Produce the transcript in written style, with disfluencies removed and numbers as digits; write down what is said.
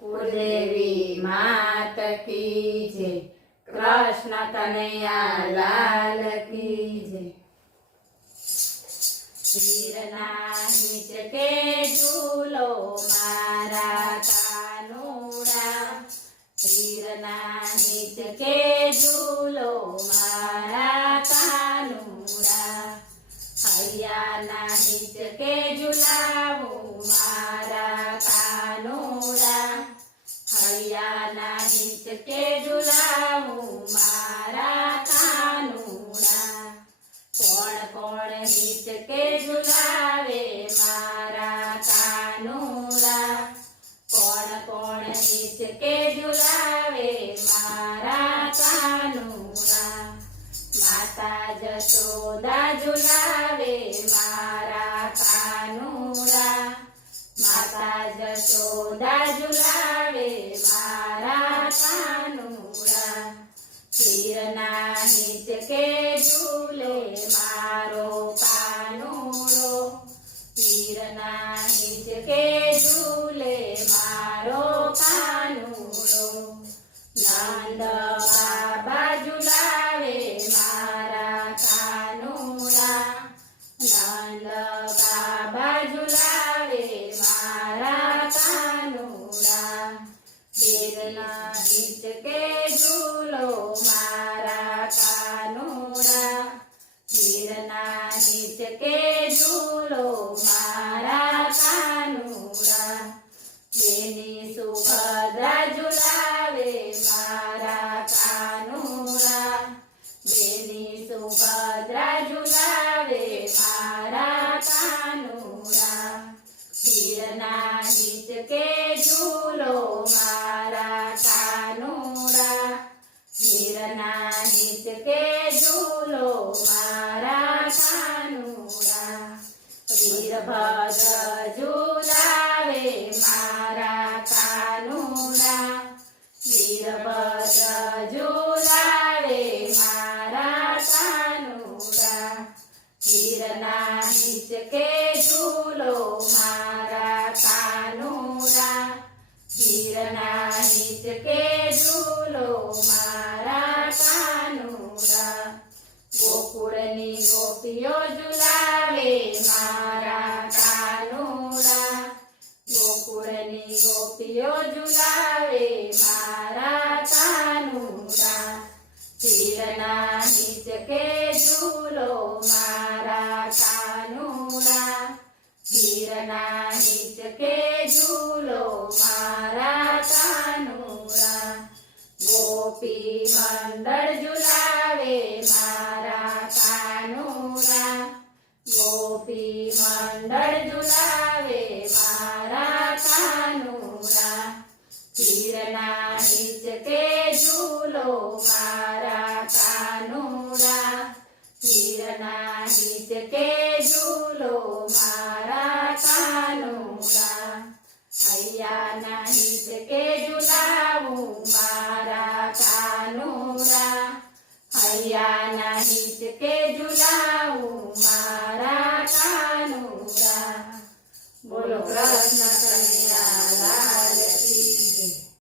कुलदेवी मात की जय, कृष्ण कन्हैया लाल की जय। हीरना हिचके झूलो मारा कानूड़ा, हीरना हिचके झूलो मारा कानूड़ा, हरियाना हिचके झूलाऊं मारा कानूड़ा, हरियाना हिचके झूलाऊं मारा कानूड़ा। कोण कोण हिचके झूलावे मारा कानूड़ा, कोण कोण हिचके झूलावे मारा कानूड़ा। माता जसोदा झूलावे मारा कानूड़ा, माता जसोदा झूलावे मारा कानूड़ा। हीरना हिचके झूले मारो कानूड़ो, हीरना हिचके झूले मारो कानूड़ो। नंद बाबा झूलावे मारा कानूड़ा, नंद बाबा झूलावे मारा कानूड़ा। हीरना हिचके झूलो मारा कानूड़ा, हीरना हिचके झूलो मारा कानूड़ा। बेनी सुभद्रा झूलावे मारा कानूड़ा, बेनी सुभद्रा झूलावे मारा कानूड़ा। हीरना हिचके झूलो मारा कानूड़ा, हीरना हिचके झूलो मारा कानूड़ा। वीरभद्र झूलावे मारा कानूड़ा, वीरभद्र झूलावे मारा कानूड़ा। हीरना हिचके झूलो मारा कानूड़ा, हीरना हिचके झूलो मारा कानूड़ा। गोकुळनी गोपीओ झूलावे मारा कानूड़ा, गोकुळनी गोपीओ झूलावे मारा कानूड़ा। हीरना हिचके झूलो मारा कानूड़ा, हीरना हिचके झूलो मारा कानूड़ा। गोपी मंडळ झूलावे मारा कानूड़ा, गोपी मंडळ झूलावे मारा कानूड़ा। हीरना हिचके झूलो मारा कानूड़ा, हीरना हिचके झूलो मारा कानूड़ा। हरियाना हिचके झूलाऊं मारा कानूड़ा, हरियाना हिचके झूलाऊं मारा कानूड़ा। बोलो कृष्ण